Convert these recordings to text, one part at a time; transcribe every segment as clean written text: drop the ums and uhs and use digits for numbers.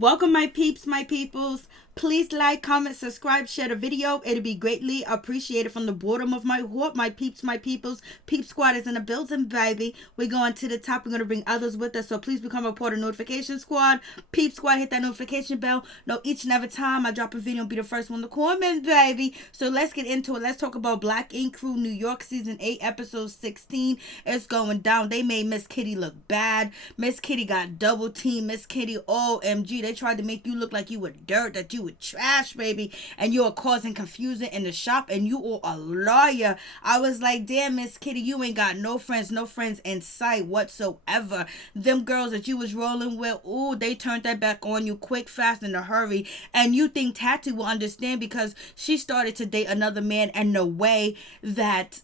Welcome, my peeps, my peoples. Please like, comment, subscribe, share the video. It'll be greatly appreciated from the bottom of my heart, my peeps, my peoples. Peep Squad is in the building, baby. We're going to the top. We're going to bring others with us, so please become a part of Notification Squad. Peep Squad, hit that notification bell. Know each and every time I drop a video, be the first one to comment, baby. So let's get into it. Let's talk about Black Ink Crew, New York, Season 8, Episode 16. It's going down. They made Miss Kitty look bad. Miss Kitty got double teamed. Miss Kitty, OMG, they tried to make you look like you were dirt, that you were trash, baby, and you are causing confusion in the shop, and you are a lawyer. I was like, damn, Miss Kitty, you ain't got no friends in sight whatsoever. Them girls that you was rolling with, ooh, they turned that back on you quick, fast, in a hurry. And you think Taty will understand because she started to date another man, and the way that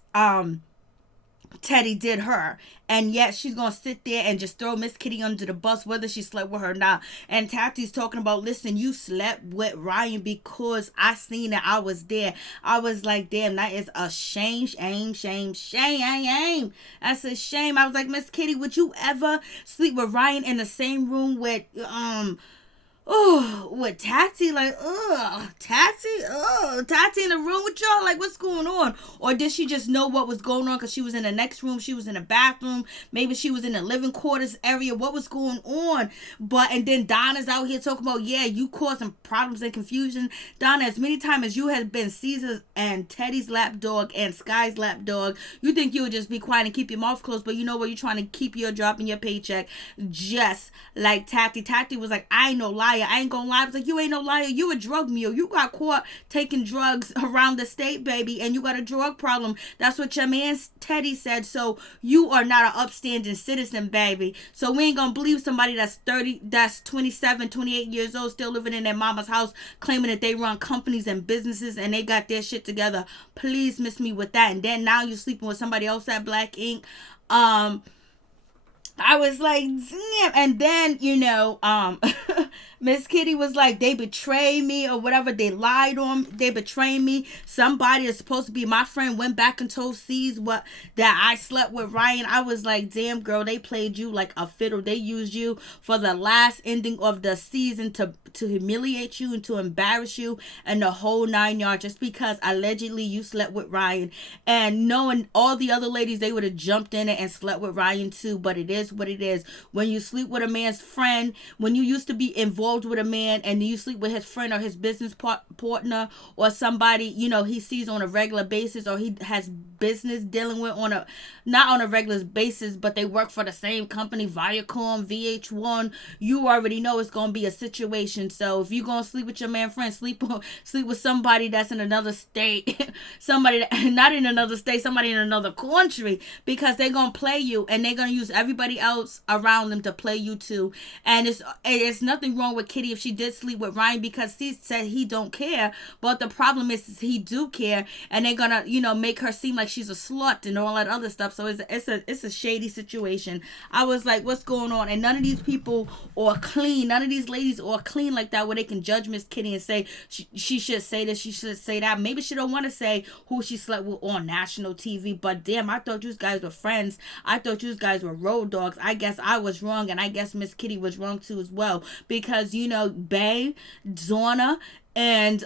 Teddy did her, and yet she's gonna sit there and just throw Miss Kitty under the bus whether she slept with her or not. And Taty's talking about, listen, you slept with Ryan because I seen it, I was there. I was like, damn, that is a shame. That's a shame. I was like, Miss Kitty, would you ever sleep with Ryan in the same room with with Taty? Like, Taty in the room with y'all? Like, what's going on? Or did she just know what was going on because she was in the next room? She was in the bathroom. Maybe she was in the living quarters area. What was going on? And then Donna's out here talking about, yeah, you causing problems and confusion. Donna, as many times as you have been Caesar's and Teddy's lapdog and Sky's lapdog, you think you would just be quiet and keep your mouth closed, but you know what? You're trying to keep your job and your paycheck, just like Taty. Taty was like, I ain't no liar. I ain't gonna lie. I was like, you ain't no liar. You a drug mule. You got caught taking drugs around the state, baby, and you got a drug problem. That's what your man Teddy said. So you are not an upstanding citizen, baby. So we ain't gonna believe somebody that's 27, 28 years old, still living in their mama's house, claiming that they run companies and businesses and they got their shit together. Please miss me with that. And then now you sleeping with somebody else at Black Ink. I was like, damn. And then, Miss Kitty was like, they betrayed me or whatever. They lied on me. They betrayed me. Somebody is supposed to be my friend went back and told C's that I slept with Ryan. I was like, damn, girl, they played you like a fiddle. They used you for the last ending of the season to humiliate you and to embarrass you and the whole 9 yards, just because allegedly you slept with Ryan. And knowing all the other ladies, they would have jumped in it and slept with Ryan too. But it is what it is. When you sleep with a man's friend, when you used to be involved with a man and you sleep with his friend or his business partner or somebody he sees on a regular basis or he has business dealing with not on a regular basis, but they work for the same company, Viacom, VH1, you already know it's gonna be a situation. So if you're gonna sleep with your man friend, sleep with somebody that's in another state somebody that, not in another state, somebody in another country, because they're gonna play you and they're gonna use everybody else around them to play you too. And it's nothing wrong with Kitty if she did sleep with Ryan, because he said he don't care, but the problem is he do care, and they're gonna make her seem like she's a slut and all that other stuff. So it's a shady situation. I was like, what's going on? And none of these people are clean. None of these ladies are clean like that, where they can judge Miss Kitty and say she should say this, she should say that. Maybe she don't want to say who she slept with on national TV, but damn, I thought you guys were friends. I thought you guys were road dogs. I guess I was wrong, and I guess Miss Kitty was wrong too as well, because Bae, Donna, and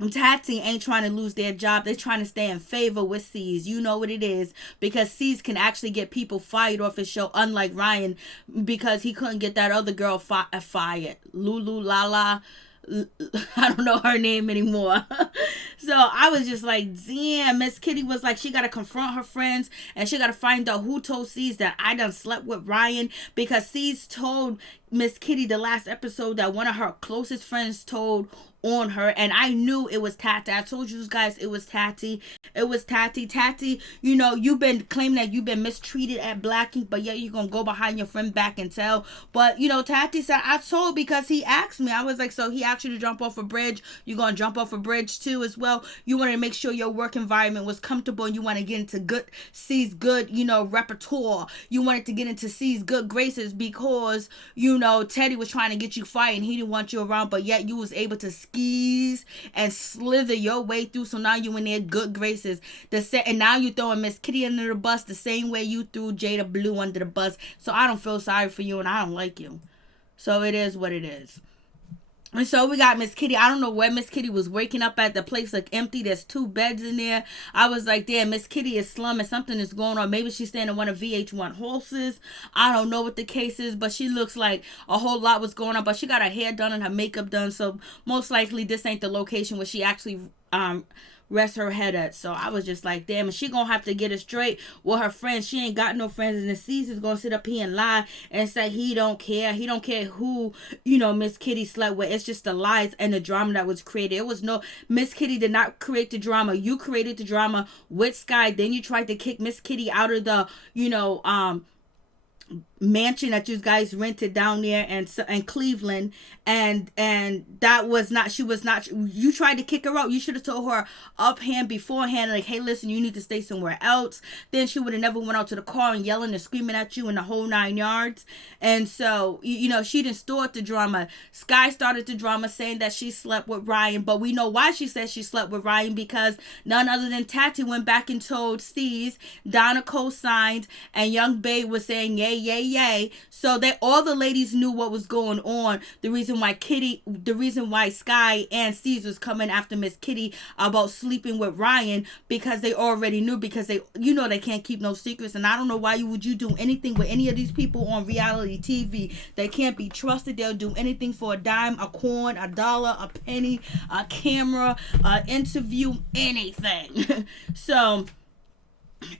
Taty ain't trying to lose their job. They're trying to stay in favor with C's. You know what it is, because C's can actually get people fired off his show, unlike Ryan, because he couldn't get that other girl fired. Lulu Lala, I don't know her name anymore. So I was just like, damn. Miss Kitty was like, she got to confront her friends and she got to find out who told C's that I done slept with Ryan, because C's told Miss Kitty the last episode that one of her closest friends told on her, and I knew it was Taty. I told you guys it was Taty. It was Taty. Taty, you've been claiming that you've been mistreated at Black Ink, but yet you're gonna go behind your friend back and tell. But Taty said, I told because he asked me. I was like, so he asked you to jump off a bridge, you're gonna jump off a bridge too as well? You wanted to make sure your work environment was comfortable, and you want to get into C's good repertoire. You wanted to get into C's good graces, because Teddy was trying to get you fired and he didn't want you around, but yet you was able to skis and slither your way through. So now you in their good graces. And now you throwing Miss Kitty under the bus the same way you threw Jada Blue under the bus. So I don't feel sorry for you, and I don't like you. So it is what it is. And so we got Miss Kitty. I don't know where Miss Kitty was waking up at. The place looked empty. There's 2 beds in there. I was like, damn, Miss Kitty is slumming. Something is going on. Maybe she's staying in one of VH1 horses. I don't know what the case is, but she looks like a whole lot was going on. But she got her hair done and her makeup done. So most likely this ain't the location where she actually rest her head at. So I was just like, damn, she gonna have to get it straight with her friends. She ain't got no friends, and the Caesar's gonna sit up here and lie and say he don't care who, Miss Kitty slept with. It's just the lies and the drama that was created. It was no, Miss Kitty did not create the drama. You created the drama with Sky. Then you tried to kick Miss Kitty out of the mansion that you guys rented down there in Cleveland, and that was not, she was not, you tried to kick her out. You should have told her beforehand, like, hey, listen, you need to stay somewhere else. Then she would have never went out to the car and yelling and screaming at you in the whole 9 yards. And so she didn't start the drama. Sky started the drama saying that she slept with Ryan, but we know why she said she slept with Ryan, because none other than Tati went back and told Steez. Donna co-signed, and Young Bae was saying yay, yay, yay. So all the ladies knew what was going on. The reason why Sky and Steez was coming after Miss Kitty about sleeping with Ryan, because they already knew, because they can't keep no secrets. And I don't know why would you do anything with any of these people on reality TV. They can't be trusted. They'll do anything for a dime, a coin, a dollar, a penny, a camera, an interview, anything. So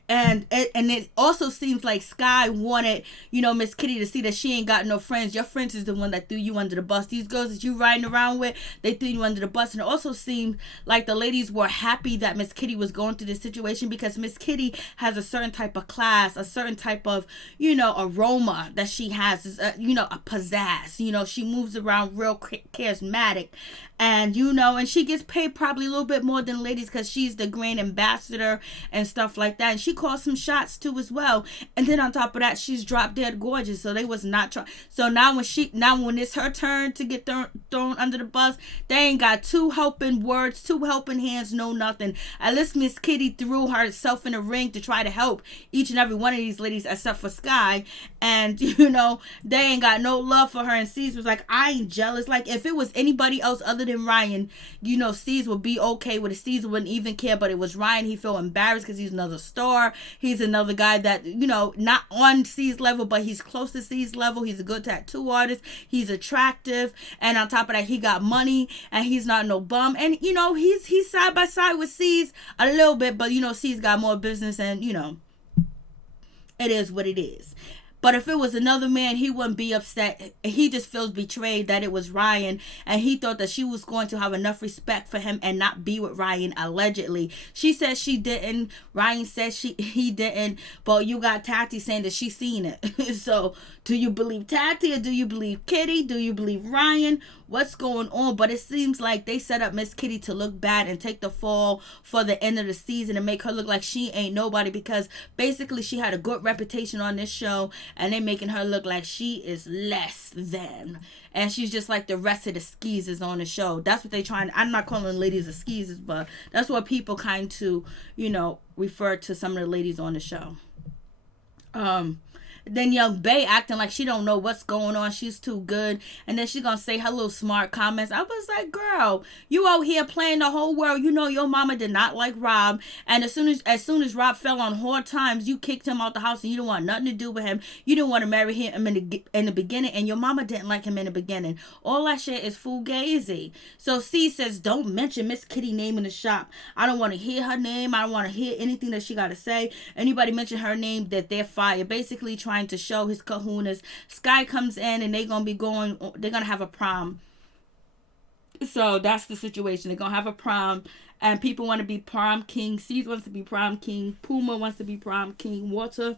and it also seems like Sky wanted, Miss Kitty to see that she ain't got no friends. Your friends is the one that threw you under the bus. These girls that you riding around with, they threw you under the bus. And it also seemed like the ladies were happy that Miss Kitty was going through this situation, because Miss Kitty has a certain type of class, a certain type of, aroma that she has, a pizzazz. She moves around real charismatic. And, and she gets paid probably a little bit more than ladies, because she's the grand ambassador and stuff like that. And she calls some shots too as well. And then on top of that, she's drop dead gorgeous. So they was not trying. So now when it's her turn to get thrown under the bus, they ain't got 2 helping words, 2 helping hands, no nothing. At least Miss Kitty threw herself in the ring to try to help each and every one of these ladies except for Sky. And, they ain't got no love for her. And Cease was like, I ain't jealous. Like, if it was anybody else other than Ryan, Cease would be okay with it. Cease wouldn't even care, but it was Ryan. He felt embarrassed because he's another star. He's another guy that, not on Cease level, but he's close to Cease level. He's a good tattoo artist. He's attractive. And on top of that, he got money, and he's not no bum. And, he's side by side with Cease a little bit, but, Cease got more business, and, it is what it is. But if it was another man, he wouldn't be upset. He just feels betrayed that it was Ryan. And he thought that she was going to have enough respect for him and not be with Ryan, allegedly. She said she didn't. Ryan said he didn't. But you got Tati saying that she seen it. So, do you believe Tati, or do you believe Kitty? Do you believe Ryan? What's going on? But it seems like they set up Miss Kitty to look bad and take the fall for the end of the season and make her look like she ain't nobody, because basically she had a good reputation on this show, and they making her look like she is less than. And she's just like the rest of the skeezers on the show. That's what they trying. I'm not calling ladies the skeezers, but that's what people kind to, refer to some of the ladies on the show. Then Young Bae acting like she don't know what's going on. She's too good. And then she's going to say her little smart comments. I was like, girl, you out here playing the whole world. Your mama did not like Rob. And as soon as Rob fell on hard times, you kicked him out the house and you didn't want nothing to do with him. You didn't want to marry him in the beginning. And your mama didn't like him in the beginning. All that shit is fugazi. So C says, don't mention Miss Kitty name in the shop. I don't want to hear her name. I don't want to hear anything that she got to say. Anybody mention her name, that they're fired. Basically trying to show his kahunas. Sky comes in and they're gonna have a prom. So that's the situation. They're gonna have a prom, and people want to be prom king. Cease wants to be prom king. Puma wants to be prom king. Walter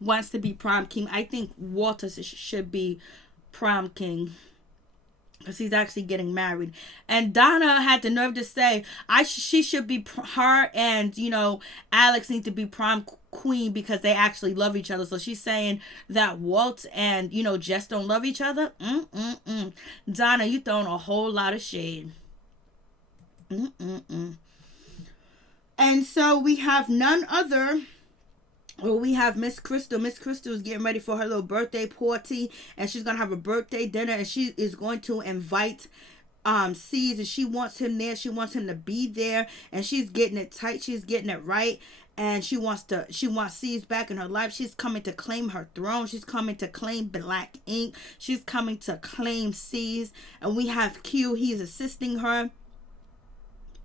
wants to be prom king. I think Walter should be prom king, because he's actually getting married. And Donna had the nerve to say, she should be, her and, Alex need to be prom queen because they actually love each other. So she's saying that Walt and, Jess don't love each other. Donna, you throwing a whole lot of shade. And so we have none other Well, we have Miss Crystal. Miss Crystal is getting ready for her little birthday party, and she's gonna have a birthday dinner, and she is going to invite C's, and she wants him there. She wants him to be there, and she's getting it tight. She's getting it right, and she wants C's back in her life. She's coming to claim her throne. She's coming to claim Black Ink. She's coming to claim C's, and we have Q. He's assisting her.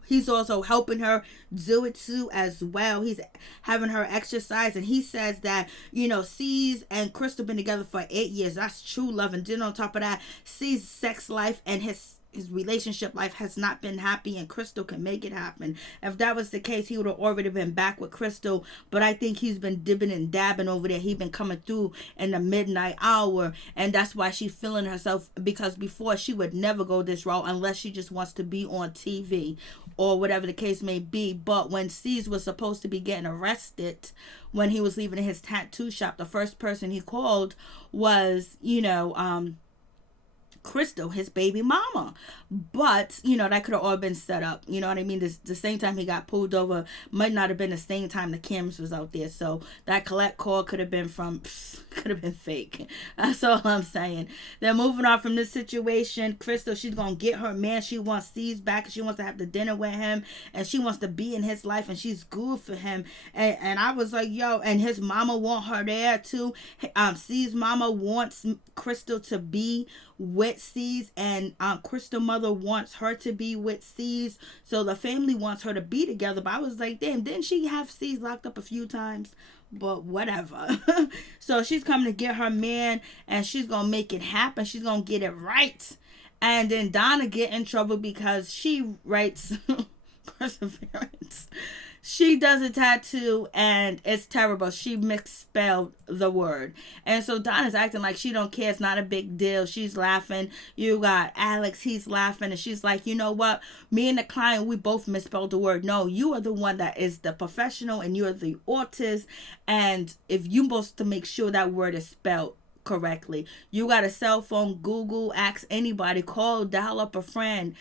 He's also helping her do it too as well. He's having her exercise, and he says that, C's and Crystal been together for 8 years. That's true love. And then on top of that, C's sex life and his relationship life has not been happy, and Crystal can make it happen. If that was the case, he would have already been back with Crystal, but I think he's been dibbing and dabbing over there. He's been coming through in the midnight hour, and that's why she's feeling herself, because before she would never go this route unless she just wants to be on TV or whatever the case may be. But when C's was supposed to be getting arrested when he was leaving his tattoo shop, the first person he called was, Crystal, his baby mama. But, that could have all been set up. You know what I mean? The same time he got pulled over might not have been the same time the cameras was out there. So that collect call could have been fake. That's all I'm saying. Then moving on from this situation, Crystal, she's going to get her man. She wants C's back. She wants to have the dinner with him. And she wants to be in his life. And she's good for him. And I was like, yo, and his mama want her there too. C's mama wants Crystal to be with C's, and Crystal mother wants her to be with C's, so the family wants her to be together. But I was like, damn, didn't she have C's locked up a few times? But whatever. So she's coming to get her man, and she's gonna make it happen. She's gonna get it right. And then Donna get in trouble because she writes perseverance. She does a tattoo and it's terrible. She misspelled the word. And so Donna's acting like she don't care. It's not a big deal. She's laughing. You got Alex. He's laughing. And she's like, you know what? Me and the client, we both misspelled the word. No, you are the one that is the professional and you're the artist. And if you're supposed to make sure that word is spelled correctly. You got a cell phone, Google, ask anybody, call, dial up a friend,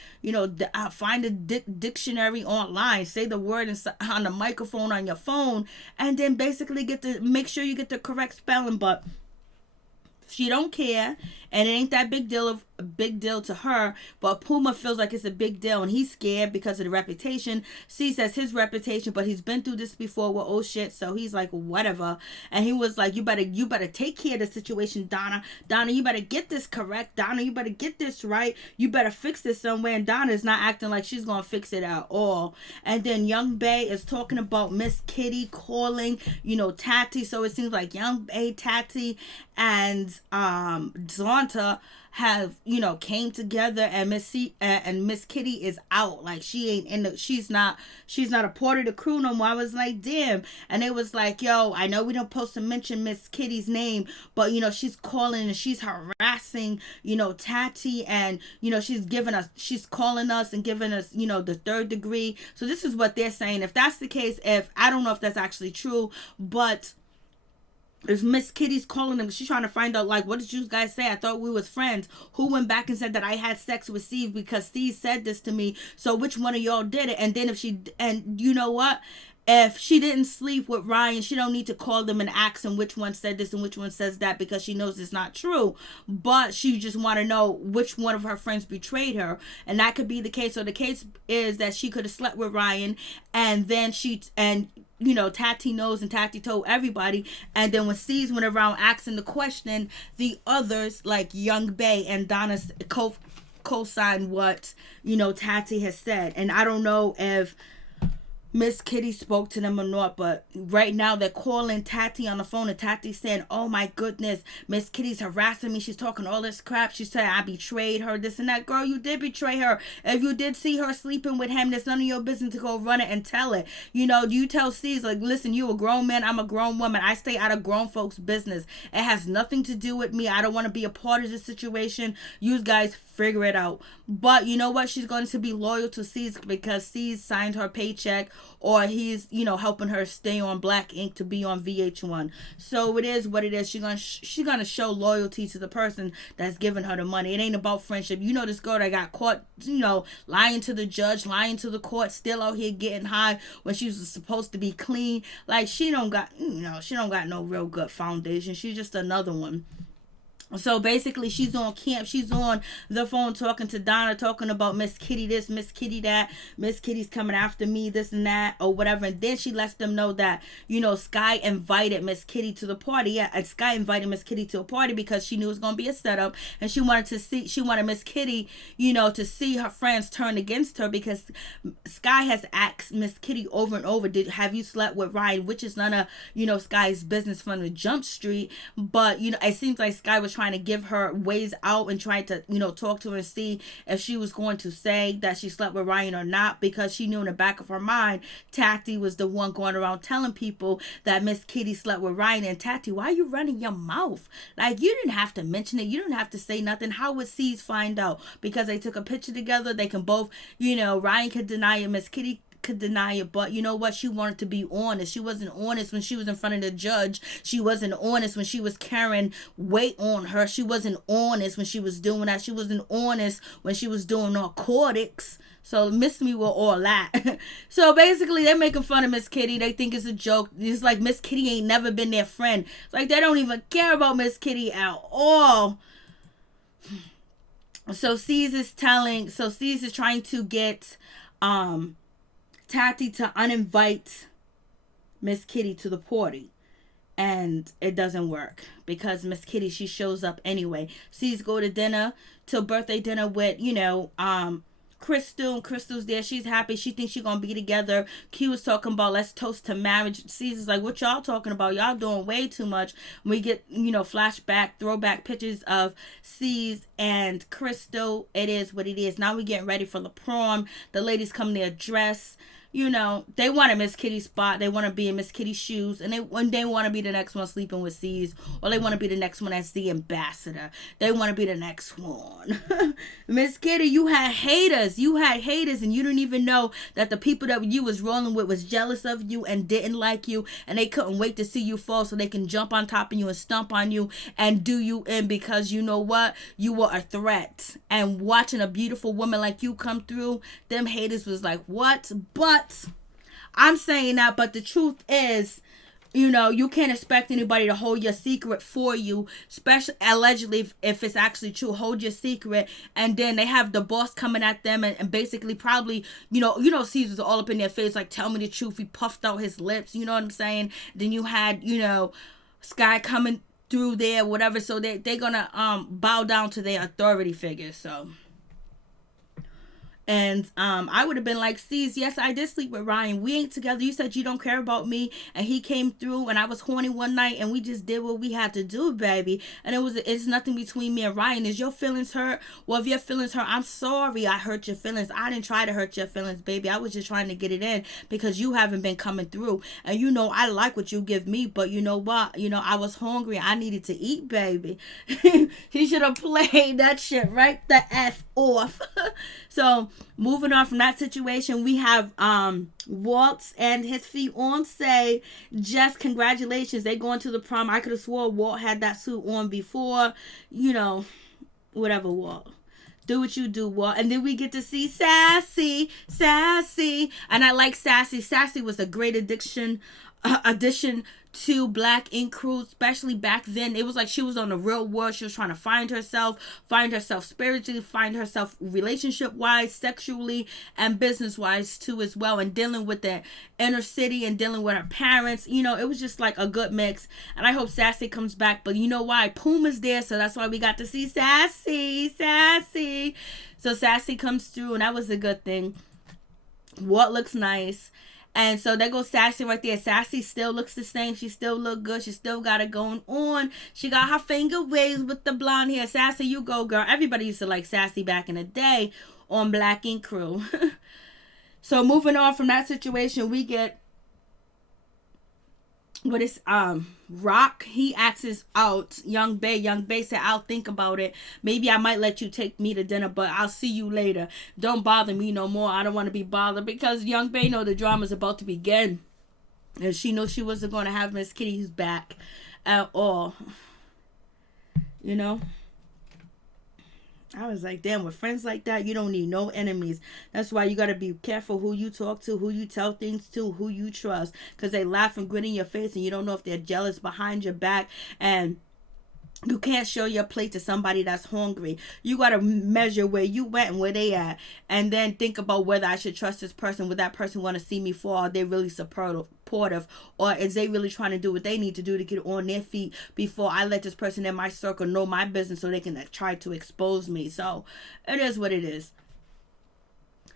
find a dictionary online, say the word on the microphone on your phone, and then basically make sure you get the correct spelling. But she don't care, and it ain't that big deal to her. But Puma feels like it's a big deal, and he's scared because of the reputation. C says his reputation, but he's been through this before with oh shit, so he's like whatever. And he was like, you better take care of the situation, Donna, you better get this correct, Donna, you better get this right, you better fix this somewhere. And Donna's not acting like she's gonna fix it at all. And then Young Bay is talking about Miss Kitty calling Tattys. So it seems like Young Bay, Tatty, and Zonta have came together, and Miss Kitty is out. Like she ain't she's not a part of the crew no more. I was like, damn. And it was like, yo, I know we don't supposed to mention Miss Kitty's name, but she's calling and she's harassing Tatty, and she's calling us and giving us the third degree. So this is what they're saying. If that's the case, if I don't know if that's actually true, but if Miss Kitty's calling them, she's trying to find out, like, what did you guys say? I thought we was friends. Who went back and said that I had sex with Steve because Steve said this to me? So which one of y'all did it? And then and you know what? If she didn't sleep with Ryan, she don't need to call them and ask them which one said this and which one says that, because she knows it's not true. But she just want to know which one of her friends betrayed her. And that could be the case. So the case is that she could have slept with Ryan, and then Tatty knows, and Tatty told everybody. And then when C's went around asking the question, the others, like Young Bay and Donna's co-signed what, Tatty has said. And I don't know if Miss Kitty spoke to them or not, but right now they're calling Tatty on the phone, and Tatty's saying, oh my goodness, Miss Kitty's harassing me. She's talking all this crap. She's saying I betrayed her, this and that. Girl, you did betray her. If you did see her sleeping with him, it's none of your business to go run it and tell it. You tell C's, like, listen, you a grown man, I'm a grown woman. I stay out of grown folks' business. It has nothing to do with me. I don't want to be a part of this situation. You guys figure it out. But you know what? She's going to be loyal to C's because C's signed her paycheck or he's, helping her stay on Black Ink to be on VH1. So it is what it is. She's gonna show loyalty to the person that's giving her the money. It ain't about friendship. This girl that got caught, lying to the judge, lying to the court, still out here getting high when she was supposed to be clean. Like, she don't got no real good foundation. She's just another one. So basically, she's on camp. She's on the phone talking to Donna, talking about Miss Kitty this, Miss Kitty that, Miss Kitty's coming after me, this and that, or whatever. And then she lets them know that, Sky invited Miss Kitty to the party. Yeah, and Sky invited Miss Kitty to a party because she knew it was going to be a setup. And she wanted Miss Kitty, to see her friends turn against her, because Sky has asked Miss Kitty over and over, have you slept with Ryan? Which is none of, Sky's business from the jump street. But, it seems like Sky was trying to give her ways out and trying to, talk to her and see if she was going to say that she slept with Ryan or not, because she knew in the back of her mind, Tatty was the one going around telling people that Miss Kitty slept with Ryan. And Tatty, why are you running your mouth? Like, you didn't have to mention it. You didn't have to say nothing. How would C's find out? Because they took a picture together. They can both, Ryan could deny it, Miss Kitty could deny it, but you know what? She wanted to be honest. She wasn't honest when she was in front of the judge. She wasn't honest when she was carrying weight on her. She wasn't honest when she was doing that. She wasn't honest when she was doing narcotics. So miss me with all that. So basically, they're making fun of Miss Kitty. They think it's a joke. It's like Miss Kitty ain't never been their friend. It's like they don't even care about Miss Kitty at all. So C's is trying to get Tatty to uninvite Miss Kitty to the party, and it doesn't work because Miss Kitty, she shows up anyway. C's go to birthday dinner with Crystal, and Crystal's there. She's happy. She thinks she's gonna be together. Q is talking about let's toast to marriage. C's is like, what y'all talking about? Y'all doing way too much. We get flashback, throwback pictures of C's and Crystal. It is what it is. Now we getting ready for the prom. The ladies come there dressed. They want a Miss Kitty spot. They want to be in Miss Kitty's shoes. And they want to be the next one sleeping with C's. Or they want to be the next one as the ambassador. They want to be the next one. Miss Kitty, you had haters. And you didn't even know that the people that you was rolling with was jealous of you and didn't like you. And they couldn't wait to see you fall so they can jump on top of you and stomp on you and do you in, because you know what? You were a threat. And watching a beautiful woman like you come through, them haters was like, what? But I'm saying that, but the truth is, you can't expect anybody to hold your secret for you, especially allegedly if it's actually true. Hold your secret, and then they have the boss coming at them and basically probably, Caesar's all up in their face like, tell me the truth. He puffed out his lips, you know what I'm saying? Then you had, Sky coming through there, whatever. So they're gonna bow down to their authority figures. So. And I would have been like, C's, yes, I did sleep with Ryan. We ain't together. You said you don't care about me. And he came through and I was horny one night and we just did what we had to do, baby. And it's nothing between me and Ryan. Is your feelings hurt? Well, if your feelings hurt, I'm sorry I hurt your feelings. I didn't try to hurt your feelings, baby. I was just trying to get it in because you haven't been coming through. And I like what you give me, but you know what? I was hungry. I needed to eat, baby. He should have played that shit right the F off. So moving on from that situation, we have Waltz and his fiance. Jess, congratulations. They going to the prom. I could have swore Walt had that suit on before. Whatever, Walt. Do what you do, Walt. And then we get to see Sassy. And I like Sassy. Sassy was a great addition to Black Ink crew, especially back then. It was like she was on the real world. She was trying to find herself spiritually, find herself relationship-wise, sexually, and business-wise too as well, and dealing with the inner city and dealing with her parents. It was just like a good mix, and I hope Sassy comes back. But you know why? Puma's there, so that's why we got to see Sassy. So Sassy comes through, and that was a good thing. What looks nice. And so there goes Sassy right there. Sassy still looks the same. She still look good. She still got it going on. She got her finger waves with the blonde hair. Sassy, you go, girl. Everybody used to like Sassy back in the day on Black Ink Crew. So moving on from that situation, we get what is Rock, he asks out Young Bay. Young Bay said, I'll think about it. Maybe I might let you take me to dinner, but I'll see you later. Don't bother me no more. I don't want to be bothered, because Young Bay know the drama's about to begin. And she knows she wasn't going to have Miss Kitty's back at all. You know? I was like, damn, with friends like that, you don't need no enemies. That's why you got to be careful who you talk to, who you tell things to, who you trust. Because they laugh and grin in your face, and you don't know if they're jealous behind your back. And you can't show your plate to somebody that's hungry. You got to measure where you went and where they at. And then think about whether I should trust this person. Would that person want to see me fall? Are they really supportive? Or is they really trying to do what they need to do to get on their feet before I let this person in my circle know my business so they can try to expose me? So it is what it is.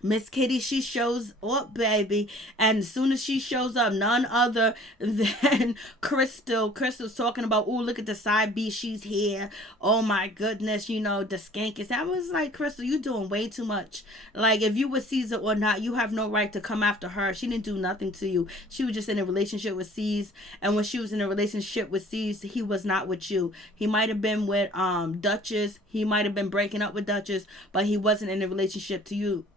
Miss Kitty, she shows up, baby. And as soon as she shows up, none other than Crystal. Crystal's talking about, oh, look at the side B. She's here. Oh, my goodness. You know, the skankers. I was like, Crystal, you doing way too much. Like, if you were Caesar or not, you have no right to come after her. She didn't do nothing to you. She was just in a relationship with C's. And when she was in a relationship with C's, he was not with you. He might have been with Duchess. He might have been breaking up with Duchess. But he wasn't in a relationship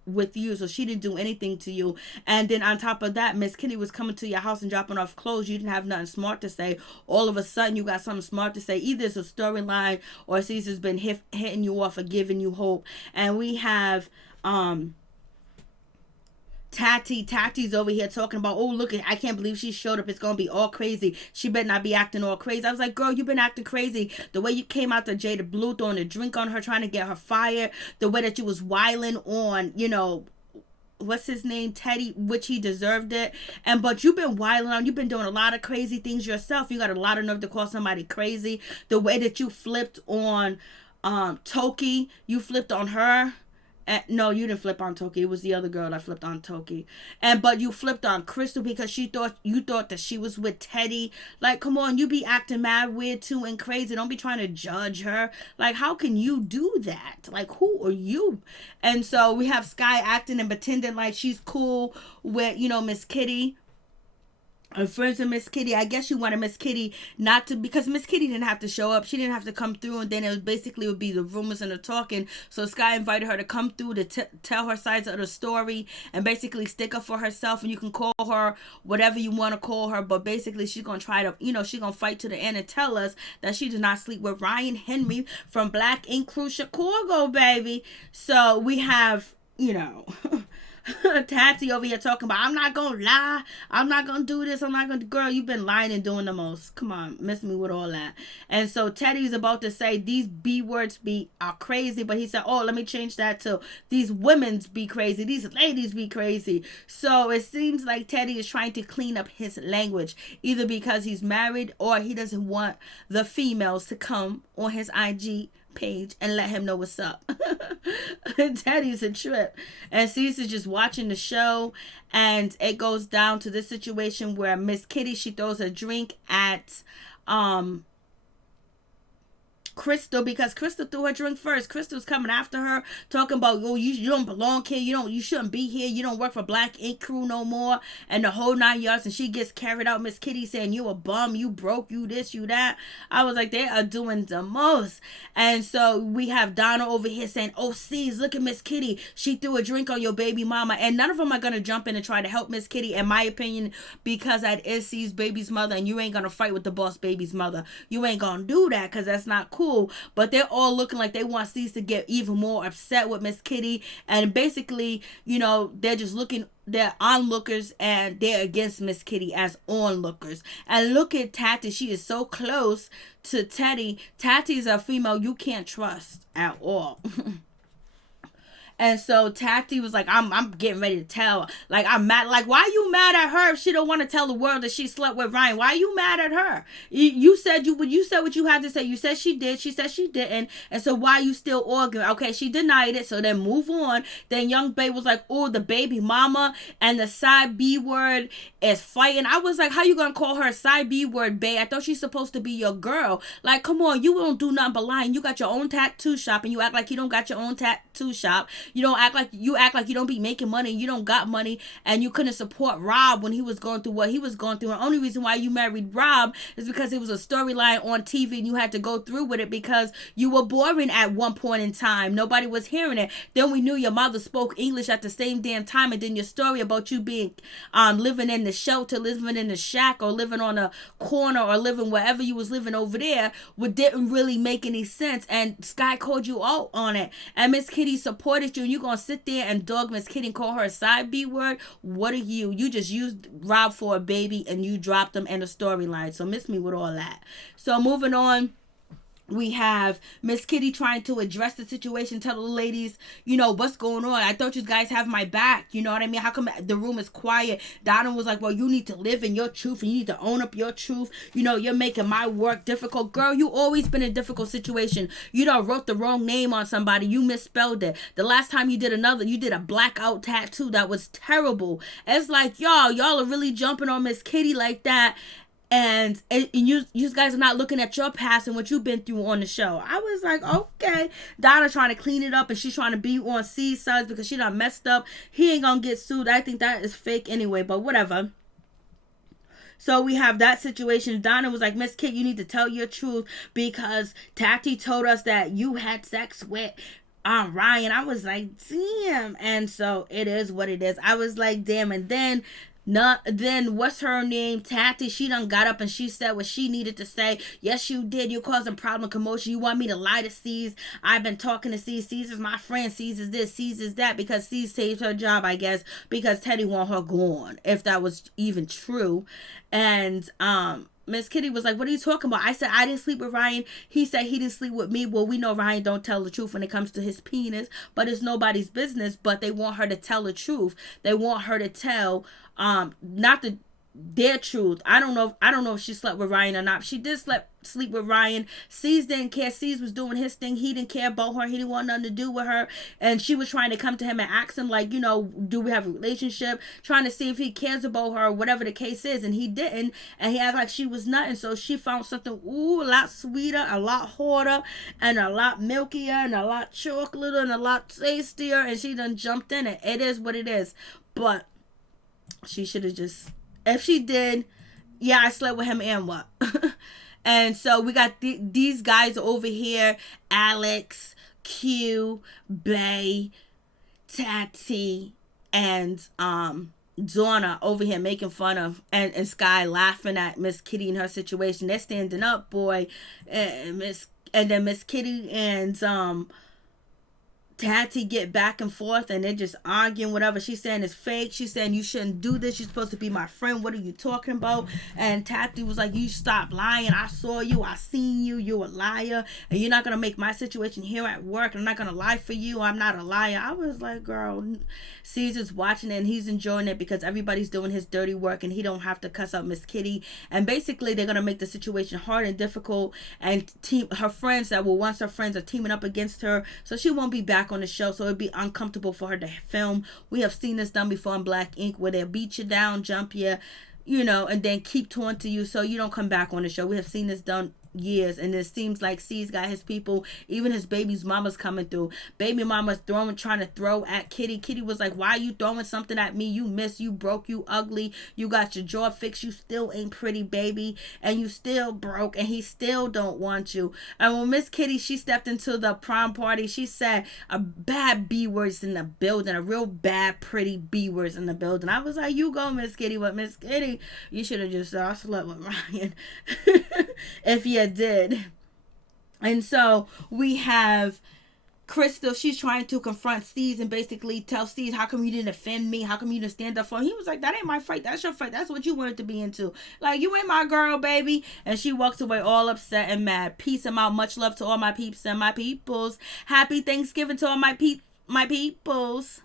with you, so she didn't do anything to you. And then on top of that, Miss Kitty was coming to your house and dropping off clothes. You didn't have nothing smart to say. All of a sudden you got something smart to say. Either it's a storyline or Caesar's been hitting you off or giving you hope. And we have Tattys over here talking about, oh, look, I can't believe she showed up. It's going to be all crazy. She better not be acting all crazy. I was like, girl, you've been acting crazy. The way you came out to Jada Blue, throwing a drink on her, trying to get her fired. The way that you was whiling on, you know, what's his name, Teddy, which he deserved it. But you've been wilding on. You've been doing a lot of crazy things yourself. You got a lot of nerve to call somebody crazy. The way that you flipped on Toki, you flipped on her. No, you didn't flip on Toki. It was the other girl that flipped on Toki. But you flipped on Crystal because you thought that she was with Teddy. Like, come on, you be acting mad weird too and crazy. Don't be trying to judge her. Like, how can you do that? Like, who are you? And so we have Sky acting and pretending like she's cool with, you know, Miss Kitty. And friends of Miss Kitty. I guess you wanted Miss Kitty not to, because Miss Kitty didn't have to show up. She didn't have to come through, and then it would be the rumors and the talking. So Sky invited her to come through to tell her sides of the story and basically stick up for herself. And you can call her whatever you want to call her, but basically she's gonna try to, you know, she's gonna fight to the end and tell us that she did not sleep with Ryan Henry from Black Ink Crew Chicago, baby. So we have, you know. Tatsy over here talking about, I'm not gonna lie, I'm not gonna do this, I'm not gonna, girl, you've been lying and doing the most. Come on, miss me with all that. And so Teddy's about to say these B words are crazy, but he said, oh, let me change that to these women's be crazy, these ladies be crazy. So it seems like Teddy is trying to clean up his language, either because he's married or he doesn't want the females to come on his IG page and let him know what's up. Teddy's a trip. And Caesar's just watching the show, and it goes down to this situation where Miss Kitty, she throws a drink at Crystal, because Crystal threw her drink first. Crystal's coming after her, talking about, oh, you don't belong here, you shouldn't be here, you don't work for Black Ink Crew no more, and the whole 9 yards. And she gets carried out. Miss Kitty saying, you a bum, you broke, you this, you that. I was like, they are doing the most. And so we have Donna over here saying, oh, C's, look at Miss Kitty, she threw a drink on your baby mama. And none of them are gonna jump in and try to help Miss Kitty, in my opinion, because that is C's baby's mother, and you ain't gonna fight with the boss baby's mother. You ain't gonna do that, because that's not cool. But they're all looking like they want C's to get even more upset with Miss Kitty. And basically, you know, they're just looking, they're onlookers, and they're against Miss Kitty as onlookers. And look at Tatty. She is so close to Teddy. Tatty's a female you can't trust at all. And so Tatty was like, I'm getting ready to tell. Like, I'm mad. Like, why you mad at her if she don't want to tell the world that she slept with Ryan? Why you mad at her? You said what you had to say. You said she did. She said she didn't. And so why you still arguing? Okay, she denied it. So then move on. Then Young Bae was like, oh, the baby mama and the side B word is fighting. I was like, how you gonna call her a side B word, Bae? I thought she's supposed to be your girl. Like, come on, you don't do nothing but lying. You got your own tattoo shop and you act like you don't got your own tattoo tattoo shop. You act like you don't be making money, you don't got money, and you couldn't support Rob when he was going through what he was going through. And the only reason why you married Rob is because it was a storyline on TV and you had to go through with it because you were boring at one point in time. Nobody was hearing it. Then we knew your mother spoke English at the same damn time, and then your story about you being living in the shelter, living in the shack, or living on a corner, or living wherever you was living over there, didn't really make any sense. And Sky called you out on it, and Miss Kitty supported you, and you gonna sit there and dog Miss Kitty and call her a side B word? What are you? You just used Rob for a baby and you dropped him in a storyline. So miss me with all that. So moving on, we have Miss Kitty trying to address the situation, tell the ladies, what's going on. I thought you guys have my back. You know what I mean? How come the room is quiet? Donna was like, well, you need to live in your truth and you need to own up your truth. You're making my work difficult. Girl, you always been in a difficult situation. You done wrote the wrong name on somebody. You misspelled it. The last time you did a blackout tattoo that was terrible. It's like, y'all are really jumping on Miss Kitty like that. And you guys are not looking at your past and what you've been through on the show. I was like, okay. Donna trying to clean it up and she's trying to be on C's side because she done messed up. He ain't gonna get sued. I think that is fake anyway, but whatever. So we have that situation. Donna was like, Miss Kit, you need to tell your truth because Tati told us that you had sex with Ryan. I was like, damn. And so it is what it is. I was like, damn. And then what's her name? Tati, she done got up and she said what she needed to say. Yes, you did. You're causing problem commotion. You want me to lie to C's? I've been talking to C's. C's is my friend. C's is this. C's is that. Because C's saved her job, I guess. Because Teddy want her gone. If that was even true. And, Miss Kitty was like, what are you talking about? I said, I didn't sleep with Ryan. He said he didn't sleep with me. Well, we know Ryan don't tell the truth when it comes to his penis, but it's nobody's business. But they want her to tell the truth. They want her to tell, not their truth. I don't know if she slept with Ryan or not. She did sleep with Ryan. C's didn't care. C's was doing his thing. He didn't care about her. He didn't want nothing to do with her. And she was trying to come to him and ask him, like, do we have a relationship? Trying to see if he cares about her, whatever the case is. And he didn't. And he acted like she was nothing. So she found something, a lot sweeter, a lot hotter, and a lot milkier, and a lot chocolate, and a lot tastier. And she done jumped in it. It is what it is. But she should have just... If she did, yeah, I slept with him and what? And so we got these guys over here, Alex, Q, Bay, Tatty, and Donna over here making fun of and Sky laughing at Miss Kitty and her situation. They're standing up, boy. And then Miss Kitty and Tati get back and forth and they're just arguing whatever. She's saying it's fake. She's saying you shouldn't do this. You're supposed to be my friend. What are you talking about? And Tati was like, you stop lying. I saw you. I seen you. You're a liar. And you're not going to make my situation here at work. I'm not going to lie for you. I'm not a liar. I was like, girl, Caesar's watching it and he's enjoying it because everybody's doing his dirty work and he don't have to cuss out Miss Kitty. And basically they're going to make the situation hard and difficult. And her friends that were once her friends are teaming up against her. So she won't be back on the show, so it'd be uncomfortable for her to film. We have seen this done before in Black Ink where they'll beat you down, jump you, and then keep taunting you so you don't come back on the show. We have seen this done years, and it seems like C's got his people. Even his baby's mama's coming through. Baby mama's trying to throw at Kitty. Kitty was like, why are you throwing something at me? You miss, you broke, you ugly, you got your jaw fixed, you still ain't pretty, baby, and you still broke, and he still don't want you. And when Miss Kitty, she stepped into the prom party, she said a bad B words in the building, a real bad pretty B words in the building. I was like, you go, Miss Kitty. But Miss Kitty, you should have just slept with Ryan if you did. And so we have Crystal. She's trying to confront Steez and basically tell Steez, how come you didn't defend me? How come you didn't stand up for him? He was like, that ain't my fight. That's your fight. That's what you wanted to be into. Like, you ain't my girl, baby. And she walks away all upset and mad. Peace and out. Much love to all my peeps and my peoples. Happy Thanksgiving to all my peoples.